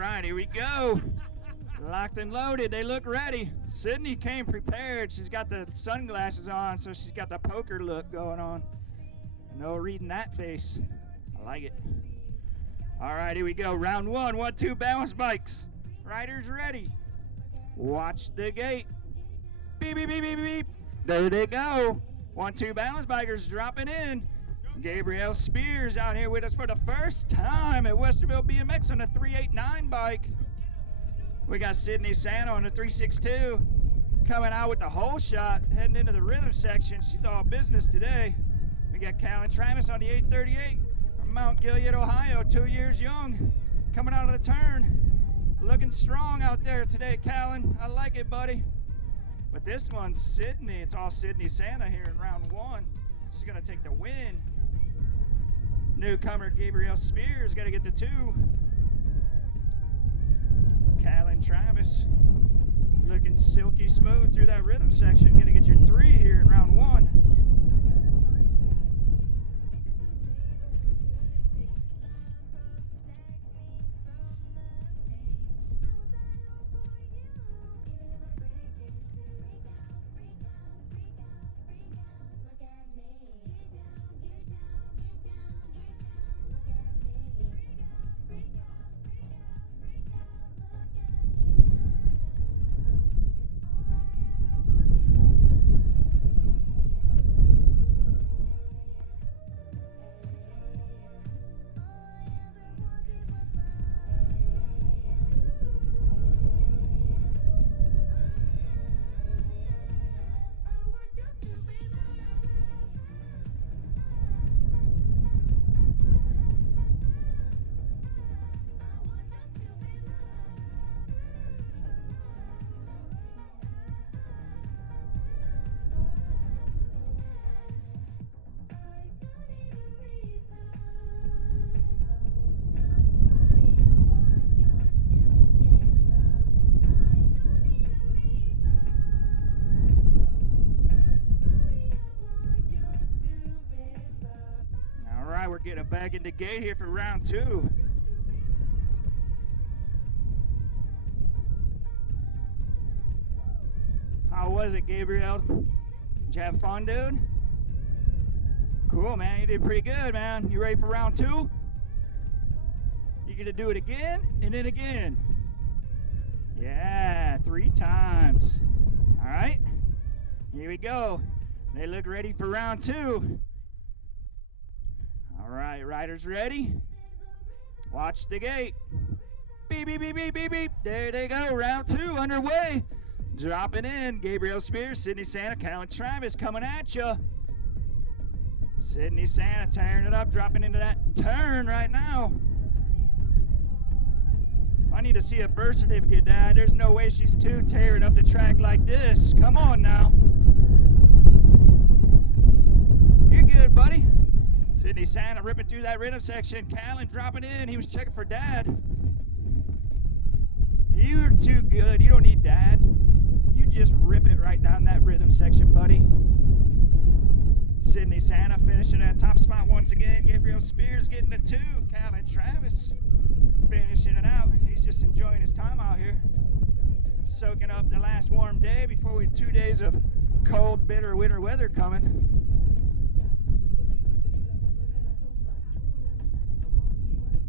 right, here we go. Locked and loaded. They look ready. Sydney came prepared. She's got the sunglasses on, so she's got the poker look going on. No reading that face. I like it. All right, here we go. Round one. 1-2 balance bikes. Riders ready. Watch the gate. Beep, beep, beep, beep, beep. There they go. 1-2 balance bikers dropping in. Gabrielle Spears out here with us for the first time at Westerville BMX on a 389 bike. We got Sydney Santa on the 362 coming out with the whole shot, heading into the rhythm section. She's all business today. We got Callan Travis on the 838 from Mount Gilead, Ohio, 2 years young, coming out of the turn. Looking strong out there today, Callan. I like it, buddy. But this one's Sydney. It's all Sydney Santa here in round one. She's going to take the win. Newcomer Gabrielle Spears got to get the 2. Callan Travis looking silky smooth through that rhythm section. Going to get your 3 here in round one. We're getting back in the gate here for round 2. How was it, Gabrielle? Did you have fun, dude? Cool, man. You did pretty good, man. You ready for round 2? You're gonna do it again and then again. Yeah, 3 times. All right, here we go. They look ready for round 2. All right, riders ready? Watch the gate. Beep, beep, beep, beep, beep, beep. There they go, round 2 underway. Dropping in, Gabrielle Spears, Sydney Santa, Callan Travis coming at you. Sydney Santa tearing it up, dropping into that turn right now. I need to see a birth certificate, Dad. There's no way she's 2 tearing up the track like this. Come on now. You're good, buddy. Sydney Santa ripping through that rhythm section. Callan dropping in. He was checking for Dad. You're too good. You don't need Dad. You just rip it right down that rhythm section, buddy. Sydney Santa finishing at top spot once again. Gabrielle Spears getting the 2. Callan Travis finishing it out. He's just enjoying his time out here. Soaking up the last warm day before we 2 days of cold, bitter winter weather coming.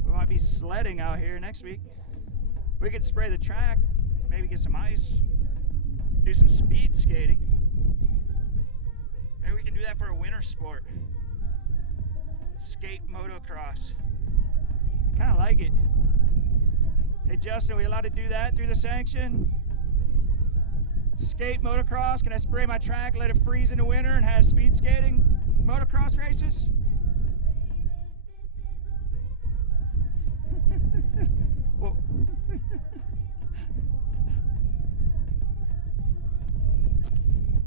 We might be sledding out here next week. We could spray the track, maybe get some ice, do some speed skating. Maybe we can do that for a winter sport. Skate motocross. I kind of like it. Hey Justin, are we allowed to do that through the sanction? Skate motocross, can I spray my track, let it freeze in the winter and have speed skating motocross races? Well,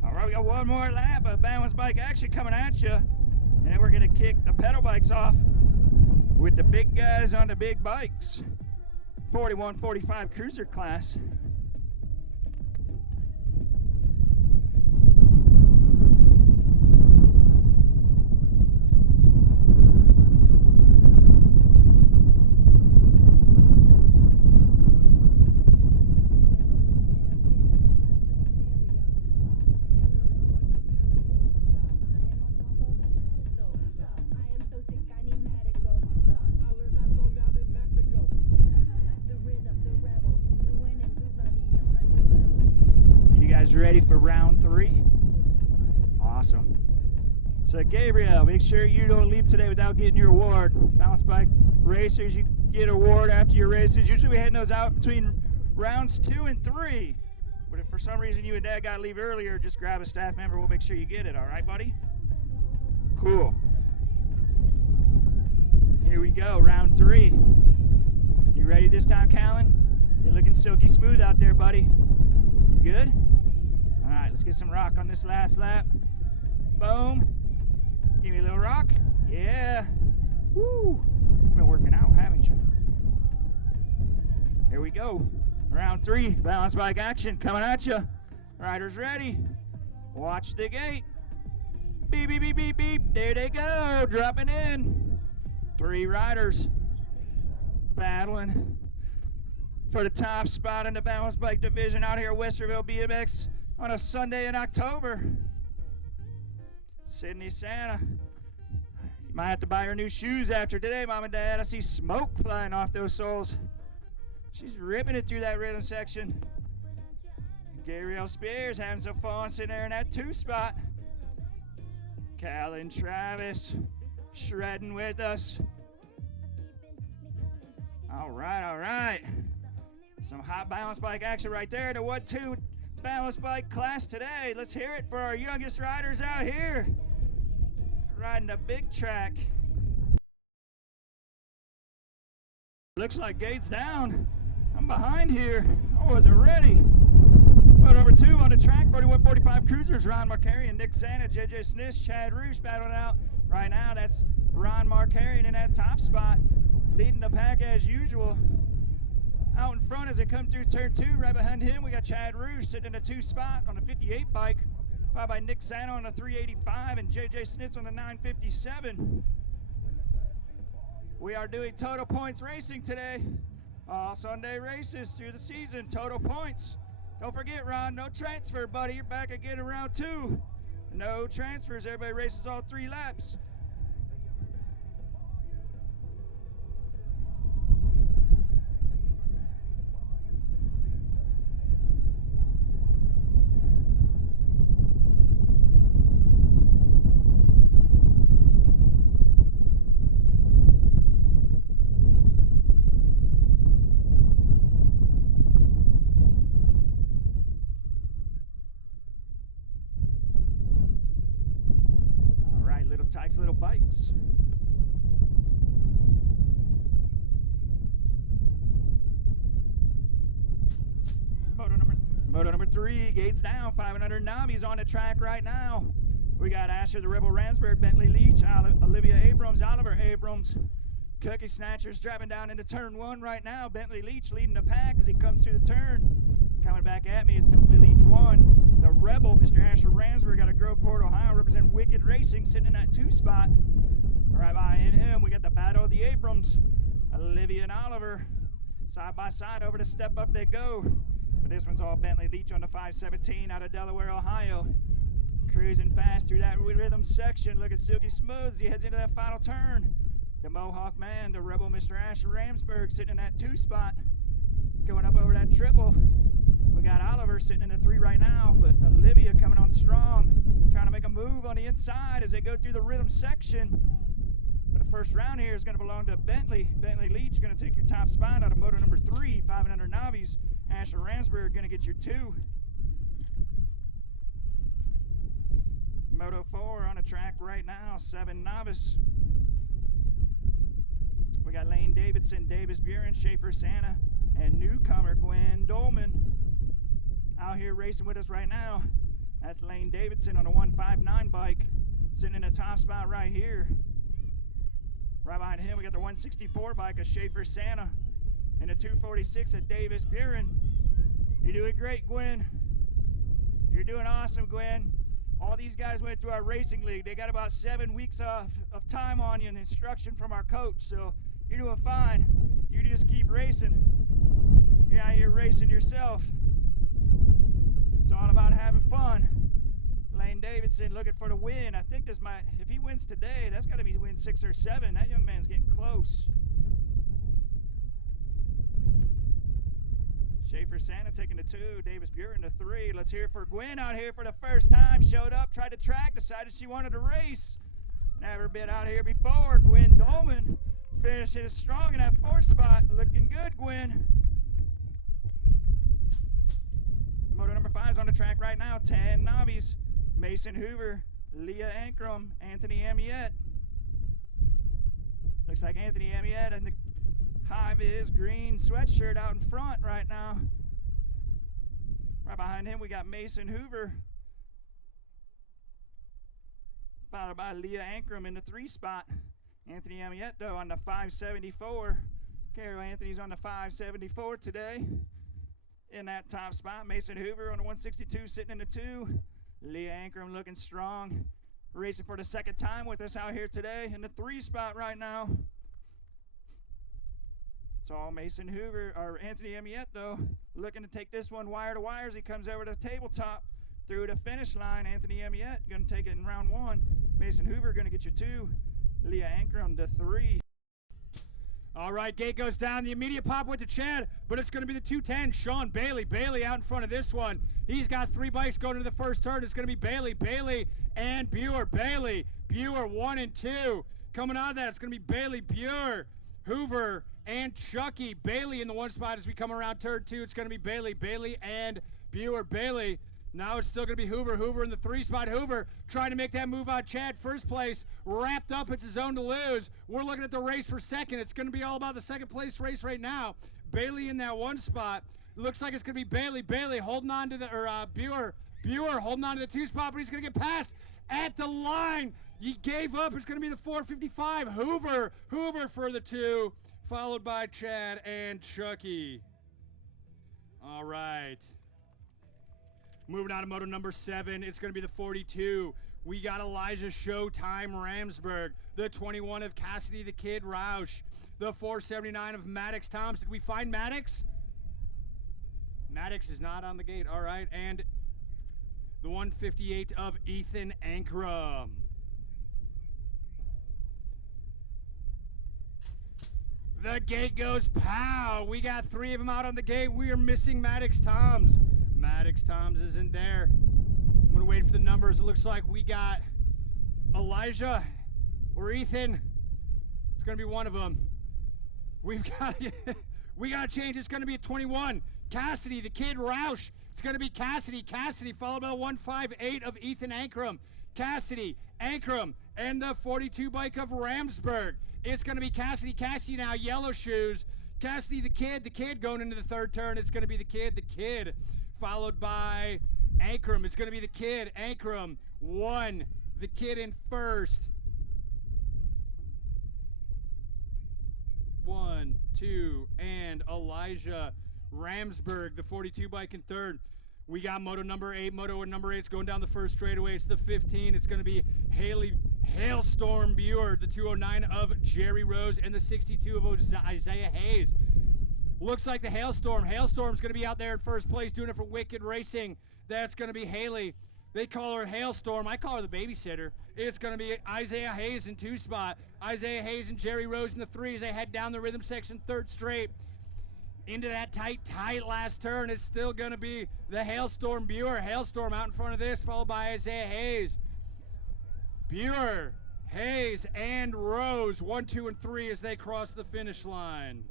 all right, we got one more lap of balance bike action coming at you. And then we're going to kick the pedal bikes off with the big guys on the big bikes. 41-45 cruiser class. Riders ready for round 3? Awesome. So Gabriel, make sure you don't leave today without getting your award. Balance bike racers, you get an award after your races. Usually we hand those out between rounds 2 and 3. But if for some reason you and Dad got to leave earlier, just grab a staff member. We'll make sure you get it. All right, buddy? Cool. Here we go, round 3. You ready this time, Callan? You're looking silky smooth out there, buddy. You good? All right, let's get some rock on this last lap. Boom. Give me a little rock. Yeah. Woo. You've been working out, haven't you? Here we go. Round 3, balance bike action coming at you. Riders ready. Watch the gate. Beep, beep, beep, beep, beep. There they go, dropping in. 3 riders battling for the top spot in the balance bike division out here at Westerville BMX on a Sunday in October. Sydney Santa. You might have to buy her new shoes after today, Mom and Dad. I see smoke flying off those soles. She's ripping it through that rhythm section. Gabriel Spears having some fun sitting there in that 2 spot. Cal and Travis shredding with us. All right, all right. Some hot balance bike action right there. The 1-2 balance bike class today. Let's hear it for our youngest riders out here. Riding the big track. Looks like gate's down. I'm behind here. I wasn't ready. But number 2 on the track, 4145 Cruisers, Ron Markarian, Nick Santa, JJ Smith, Chad Roosh battling out. Right now, that's Ron Markarian in that top spot, leading the pack as usual. Out in front as they come through turn 2, right behind him, we got Chad Roosh sitting in a 2 spot on the 58 bike, followed by Nick Santa on the 385 and JJ Smith on the 957. We are doing total points racing today. All Sunday races through the season, total points. Don't forget, Ron, no transfer, buddy. You're back again in round 2. No transfers. Everybody races all 3 laps. Tykes little bikes. Moto number 3, gates down, 500 Navis on the track right now. We got Asher the Rebel Ramsberg, Bentley Leach, Olivia Abrams, Oliver Abrams. Cookie Snatchers driving down into turn 1 right now. Bentley Leach leading the pack as he comes through the turn. Coming back at me is Bentley Leach 1. The Rebel, Mr. Asher Ramsberg, out of Groveport, Ohio, representing Wicked Racing, sitting in that 2 spot. Right behind him, we got the Battle of the Abrams. Olivia and Oliver, side by side, over the step up they go. But this one's all Bentley Leach on the 517 out of Delaware, Ohio. Cruising fast through that rhythm section, looking silky smooth as he heads into that final turn. The Mohawk man, the Rebel, Mr. Asher Ramsberg, sitting in that 2 spot. Going up over that triple. We got Oliver sitting in the 3 right now, but Olivia coming on strong, trying to make a move on the inside as they go through the rhythm section. But the first round here is going to belong to Bentley. Bentley Leach going to take your top spot out of moto number 3, 500 Navis. Asher Ramsberg going to get your 2. Moto 4 on the track right now, 7 Novice. We got Lane Davidson, Davis Buren, Schaefer Santa, and newcomer Gwen Dolman out here racing with us right now. That's Lane Davidson on a 159 bike, sitting in the top spot right here. Right behind him, we got the 164 bike of Schaefer Santa and the 246 of Davis Buren. You're doing great, Gwen. You're doing awesome, Gwen. All these guys went through our racing league. They got about 7 weeks of time on you and instruction from our coach, so you're doing fine. You just keep racing. You're out here racing yourself. It's all about having fun. Lane Davidson looking for the win. I think this might, if he wins today, that's got to be win 6 or 7. That young man's getting close. Schaefer Santa taking the 2, Davis Buren the 3. Let's hear it for Gwen out here for the first time. Showed up, tried to track, decided she wanted to race. Never been out here before. Gwen Dolman finishing strong in that 4th spot. Looking good, Gwen. Moto number 5 is on the track right now. 10 Nobbies. Mason Hoover, Leah Ankrum, Anthony Amiette. Looks like Anthony Amiette in the high-vis green sweatshirt out in front right now. Right behind him, we got Mason Hoover, followed by Leah Ankrum in the 3 spot. Anthony Amiette, though, on the 574. Carol Anthony's on the 574 today in that top spot. Mason Hoover on the 162 sitting in the 2. Leah Ankrum looking strong, racing for the 2nd time with us out here today in the 3 spot right now. It's all Mason Hoover, or Anthony Amiette, though, looking to take this one wire to wire as he comes over to the tabletop through the finish line. Anthony Amiette going to take it in round 1. Mason Hoover going to get you 2. Leah Ankrum to 3. All right, gate goes down. The immediate pop went to Chad, but it's going to be the 210. Sean Bailey. Bailey out in front of this one. He's got 3 bikes going into the first turn. It's going to be Bailey, and Buer. Bailey, Buer 1 and 2. Coming out of that, it's going to be Bailey, Buer, Hoover, and Chucky. Bailey in the 1 spot as we come around turn 2. It's going to be Bailey, and Buer. Bailey. Now it's still going to be Hoover in the 3 spot. Hoover trying to make that move on Chad. First place, wrapped up. It's his own to lose. We're looking at the race for 2nd. It's going to be all about the 2nd place race right now. Bailey in that 1 spot. Looks like it's going to be Bailey holding on to the, Buer holding on to the 2 spot, but he's going to get passed at the line. He gave up. It's going to be the 455. Hoover for the 2, followed by Chad and Chucky. All right. Moving on to moto number 7, it's going to be the 42. We got Elijah Showtime Ramsberg, the 21 of Cassidy the Kid Roush, the 479 of Maddox Toms. Did we find Maddox? Maddox is not on the gate. All right, and the 158 of Ethan Ankrum. The gate goes pow. We got 3 of them out on the gate. We are missing Maddox Toms. Maddox Toms isn't there. I'm going to wait for the numbers. It looks like we got Elijah or Ethan. It's going to be one of them. We got to change. It's going to be a 21. Cassidy, the Kid Roush. It's going to be Cassidy, followed by the 158 of Ethan Ankrum. Cassidy, Ankrum, and the 42 bike of Ramsberg. It's going to be Cassidy now, yellow shoes. Cassidy, the kid going into the 3rd turn. It's going to be the kid. Followed by Ankrum. It's going to be the kid. Ankrum, 1. The kid in 1st. 1, 2, and Elijah Ramsberg, the 42 bike in 3rd. We got moto number 8. Moto number 8's going down the 1st straightaway. It's the 15. It's going to be Hailstorm Buer, the 209 of Jerry Rose, and the 62 of Isaiah Hayes. Looks like the Hailstorm's going to be out there in 1st place doing it for Wicked Racing. That's going to be Haley. They call her Hailstorm. I call her the babysitter. It's going to be Isaiah Hayes in 2 spot. Isaiah Hayes and Jerry Rose in the 3 as they head down the rhythm section 3rd straight. Into that tight last turn. It's still going to be the Hailstorm Buer. Hailstorm out in front of this, followed by Isaiah Hayes. Buer, Hayes, and Rose, 1, 2, and 3 as they cross the finish line.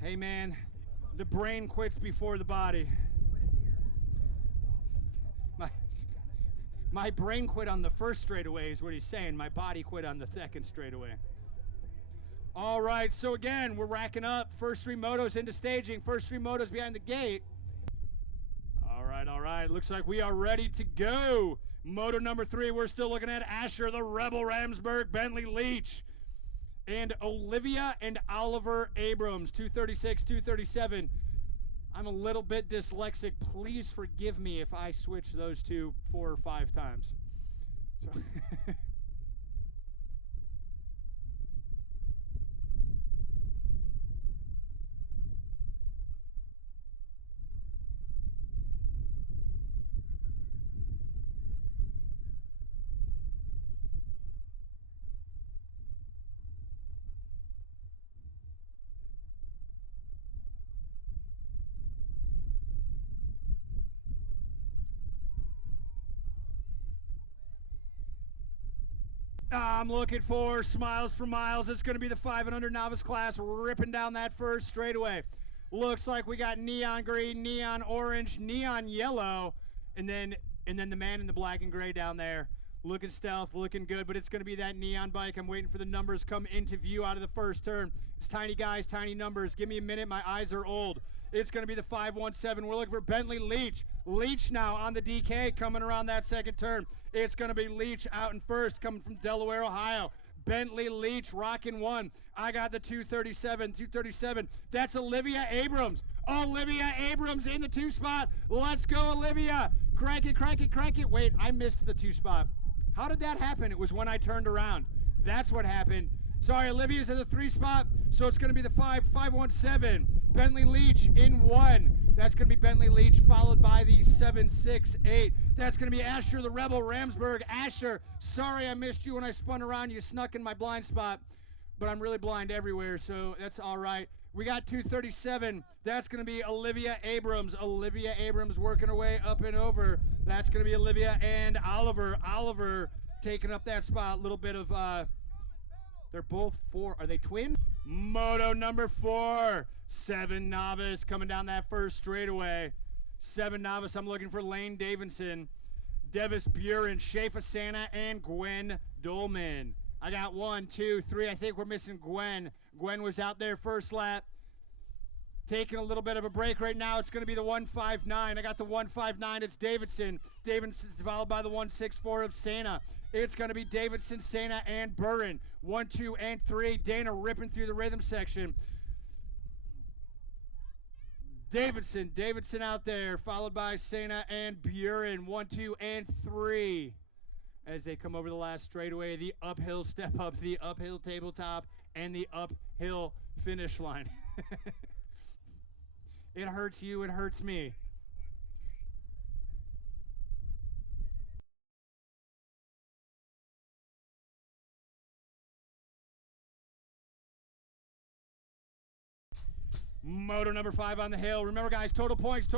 Hey man, the brain quits before the body. My brain quit on the 1st straightaway is what he's saying. My body quit on the 2nd straightaway. All right, so again, we're racking up. First 3 motos into staging. First 3 motos behind the gate. All right. Looks like we are ready to go. Moto number 3, we're still looking at Asher, the Rebel Ramsberg, Bentley Leach, and Olivia and Oliver Abrams, 236, 237. I'm a little bit dyslexic. Please forgive me if I switch those 2 4 or 5 times. So I'm looking for Smiles for Miles. It's going to be the 500 novice class ripping down that first straightaway. Looks like we got neon green, neon orange, neon yellow, and then the man in the black and gray down there. Looking stealth, looking good, but it's going to be that neon bike. I'm waiting for the numbers come into view out of the first turn. It's tiny guys, tiny numbers. Give me a minute. My eyes are old. It's going to be the 517. We're looking for Bentley Leach. Leach now on the DK coming around that second turn. It's going to be Leach out in first coming from Delaware, Ohio. Bentley Leach rocking one. I got the 237. That's Olivia Abrams. Olivia Abrams in the 2 spot. Let's go, Olivia. Crank it. Wait, I missed the 2 spot. How did that happen? It was when I turned around. That's what happened. Sorry, Olivia's in the 3 spot, so it's going to be the 517. Bentley Leach in 1. That's going to be Bentley Leach, followed by the 768. That's going to be Asher the Rebel Ramsburg. Asher, sorry I missed you when I spun around. You snuck in my blind spot, but I'm really blind everywhere, so that's all right. We got 237. That's going to be Olivia Abrams. Olivia Abrams working her way up and over. That's going to be Olivia and Oliver. Oliver taking up that spot. A little bit of, they're both 4. Are they twin? Moto number 4. 7 novice coming down that first straightaway. 7 novice. I'm looking for Lane Davidson, Devis Buren, Shafa Santa, and Gwen Dolman. I got 1, 2, 3. I think we're missing Gwen. Gwen was out there first lap. Taking a little bit of a break right now. It's going to be the 159. I got the 159. It's Davidson. Davidson's followed by the 164 of Santa. It's going to be Davidson, Santa, and Burren. 1, 2, and 3. Dana ripping through the rhythm section. Davidson out there, followed by Santa and Buren. 1, 2, and 3. As they come over the last straightaway, the uphill step up, the uphill tabletop, and the uphill finish line. It hurts you, it hurts me. Moto number 5 on the hill. Remember, guys, total points.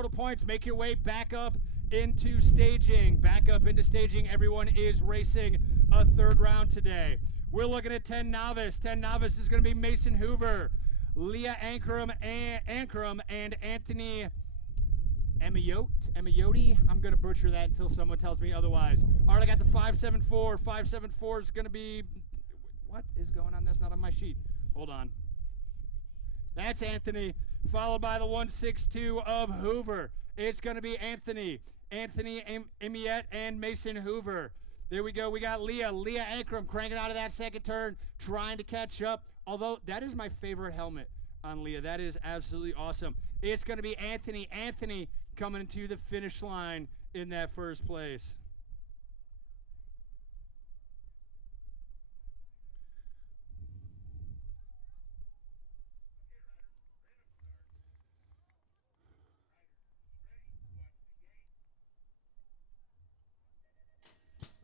Make your way back up into staging. Everyone is racing a 3rd round today. We're looking at 10 novice. 10 novice is going to be Mason Hoover, Leah Ankrum, and Anthony Emiyotti. I'm going to butcher that until someone tells me otherwise. All right, I got the 574. 574 is going to be... What is going on? That's not on my sheet. Hold on. That's Anthony, followed by the 162 of Hoover. It's going to be Anthony Emiette, and Mason Hoover. There we go. We got Leah Ankrum cranking out of that second turn, trying to catch up. Although that is my favorite helmet on Leah. That is absolutely awesome. It's going to be Anthony coming to the finish line in that first place.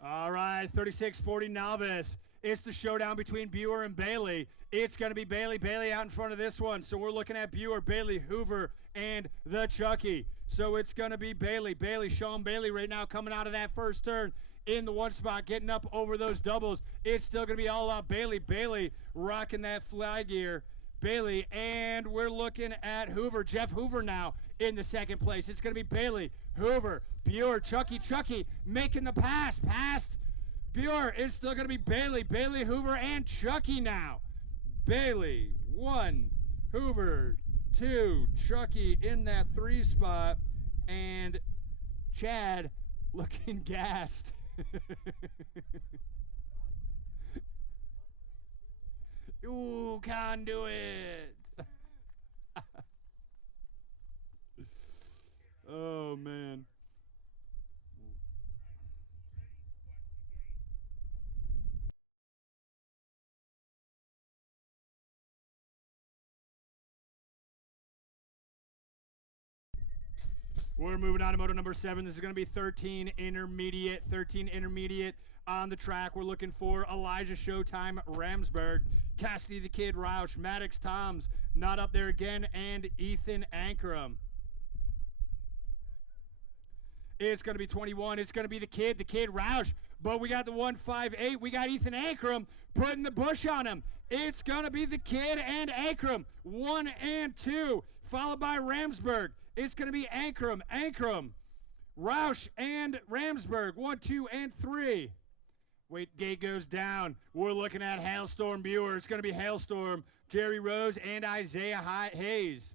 All right, 36-40 novice. It's the showdown between Buer and Bailey. It's going to be Bailey out in front of this one. So we're looking at Buer, Bailey, Hoover, and the Chucky. So it's going to be Bailey, Sean Bailey right now coming out of that first turn in the 1 spot, getting up over those doubles. It's still going to be all out Bailey rocking that fly gear. Bailey, and we're looking at Hoover, Jeff Hoover now in the 2nd place. It's going to be Bailey, Hoover, Buer, Chucky making the pass. Past Buer. It's still going to be Bailey, Hoover, and Chucky now. Bailey, 1, Hoover, 2, Chucky in that 3 spot, and Chad looking gassed. You can do it. Oh, man. We're moving on to moto number 7. This is going to be 13 intermediate on the track. We're looking for Elijah Showtime Ramsburg, Cassidy the Kid Roush, Maddox Toms, not up there again, and Ethan Ankrum. It's going to be 21. It's going to be the kid Roush. but we got the 158. We got Ethan Ankrum putting the bush on him. It's going to be the kid and Ankrum, 1 and 2, followed by Ramsberg. It's going to be Ankrum, Roush, and Ramsberg, 1, 2, and 3. Wait, gate goes down. We're looking at Hailstorm Buer. It's going to be Hailstorm, Jerry Rose, and Isaiah Hayes.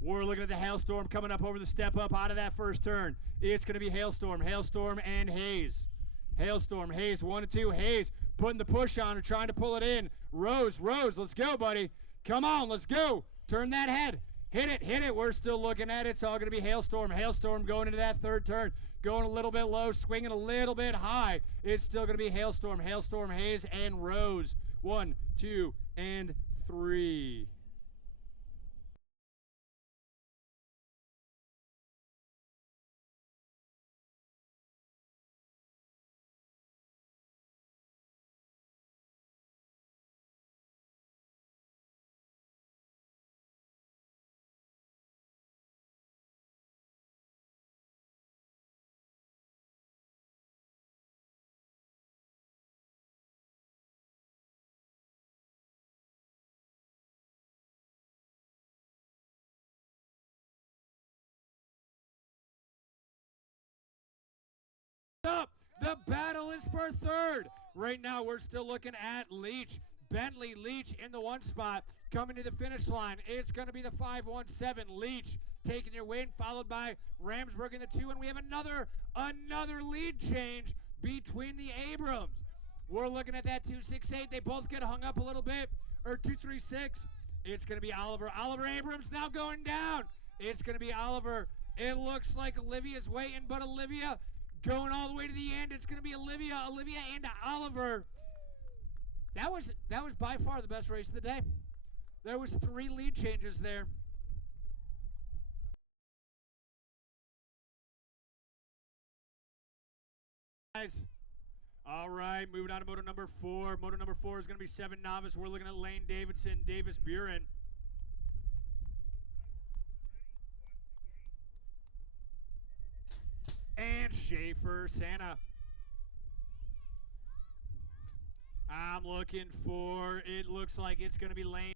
We're looking at the Hailstorm coming up over the step up out of that first turn. It's going to be Hailstorm, and Hayes. Hailstorm, Hayes, 1 and 2. Hayes putting the push on her, trying to pull it in. Rose, let's go, buddy. Come on, let's go. Turn that head. Hit it. We're still looking at it. It's all going to be Hailstorm. Hailstorm going into that third turn. Going a little bit low, swinging a little bit high. It's still going to be Hailstorm, Hayes, and Rose. 1, 2, and 3. Up. The battle is for third. Right now, we're still looking at Leach. Bentley Leach in the 1 spot. Coming to the finish line, it's going to be the 517. Leach taking your win, followed by Ramsberg in the 2. And we have another lead change between the Abrams. We're looking at that 268. They both get hung up a little bit. Or 236. It's going to be Oliver. Oliver Abrams now going down. It's going to be Oliver. It looks like Olivia's waiting, but Olivia going all the way to the end. It's going to be Olivia and Oliver. That was by far the best race of the day. There was 3 lead changes there. Guys, all right, moving on to moto number 4. Moto number 4 is going to be 7 novice. We're looking at Lane Davidson, Davis Buren. And Schaefer Santa. I'm looking for, it looks like it's going to be Lane.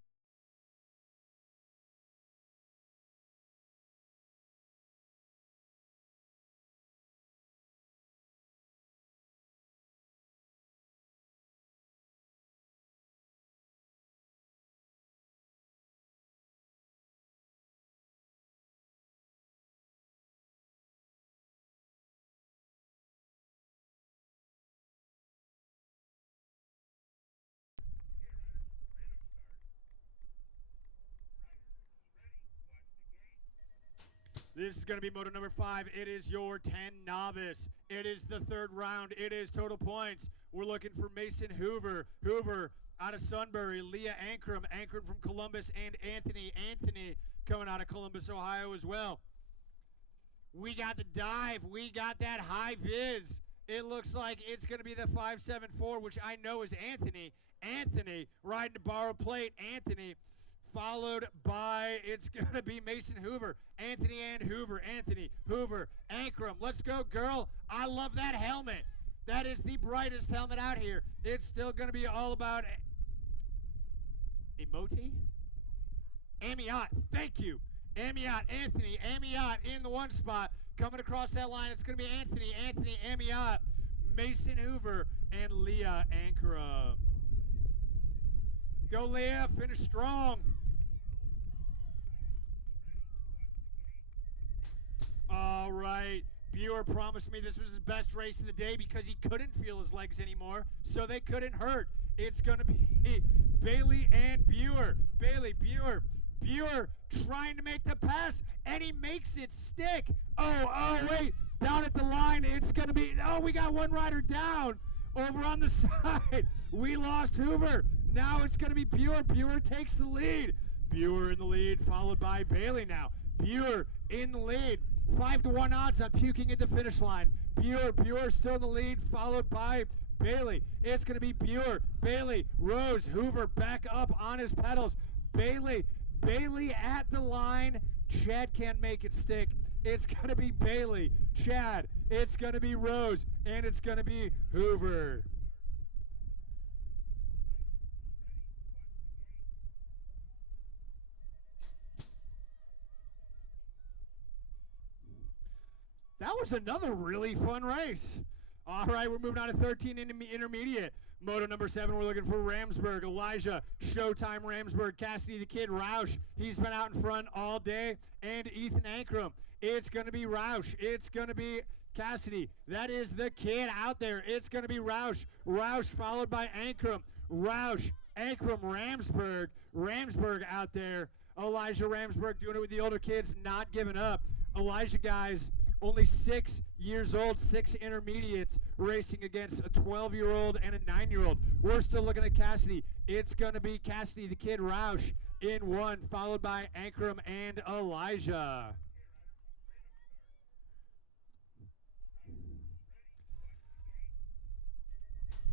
This is going to be moto number 5. It is your 10 novice. It is the 3rd round. It is total points. We're looking for Mason Hoover. Hoover out of Sunbury. Leah Ankrum. Ankrum from Columbus. And Anthony coming out of Columbus, Ohio as well. We got the dive. We got that high viz. It looks like it's going to be the 574, which I know is Anthony. Anthony riding the borrowed plate. Anthony. Followed by, it's going to be Mason Hoover. Anthony and Hoover. Anthony, Hoover, Ankrum. Let's go, girl. I love that helmet. That is the brightest helmet out here. It's still going to be all about Emoti? Amiot. Thank you. Amiot, Anthony, Amiot in the 1 spot. Coming across that line, it's going to be Anthony, Amiot, Mason Hoover, and Leah Ankrum. Go, Leah. Finish strong. All right. Buer promised me this was his best race of the day because he couldn't feel his legs anymore, so they couldn't hurt. It's going to be Bailey and Buer. Bailey, Buer trying to make the pass, and he makes it stick. Oh, wait. Down at the line, it's going to be, we got one rider down over on the side. We lost Hoover. Now it's going to be Buer. Buer takes the lead. Buer in the lead, followed by Bailey now. Buer in the lead. 5-1 odds on puking at the finish line. Buer still in the lead, followed by Bailey. It's going to be Buer, Bailey, Rose, Hoover back up on his pedals. Bailey at the line. Chad can't make it stick. it's going to be Bailey. Chad, it's going to be Rose, and it's going to be Hoover. That was another really fun race. All right, we're moving on to 13 intermediate. Moto number 7, we're looking for Ramsburg, Elijah, Showtime Ramsburg, Cassidy the Kid, Roush. He's been out in front all day, and Ethan Ankrum. It's going to be Roush. It's going to be Cassidy. That is the kid out there. It's going to be Roush. Roush followed by Ankrum. Roush, Ankrum, Ramsburg. Ramsburg out there. Elijah Ramsburg doing it with the older kids, not giving up. Elijah, guys, only 6 years old, 6 intermediates, racing against a 12-year-old and a 9-year-old. We're still looking at Cassidy. It's going to be Cassidy the Kid Roush in 1, followed by Ankrum and Elijah.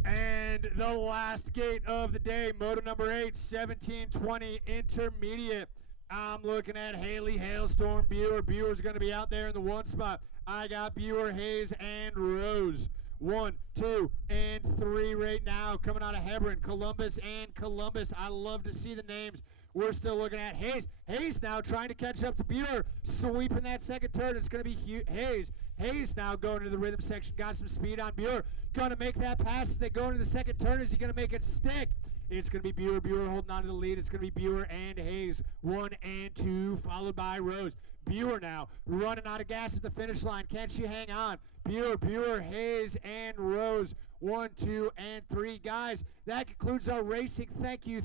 And the last gate of the day, moto number 8, 1720 intermediate. I'm looking at Haley, Hailstorm, Buer. Buer's going to be out there in the 1 spot. I got Buer, Hayes, and Rose. 1, 2, and 3 right now coming out of Hebron, Columbus, and Columbus. I love to see the names. We're still looking at Hayes. Hayes now trying to catch up to Buer, sweeping that second turn. It's going to be Hayes. Hayes now going to the rhythm section, got some speed on Buer. Going to make that pass as they go into the second turn. Is he going to make it stick? It's going to be Buer. Buer holding on to the lead. It's going to be Buer and Hayes, 1 and 2, followed by Rose. Buer now running out of gas at the finish line. Can she hang on? Buer, Hayes, and Rose, 1, 2, and 3. Guys, that concludes our racing. Thank you.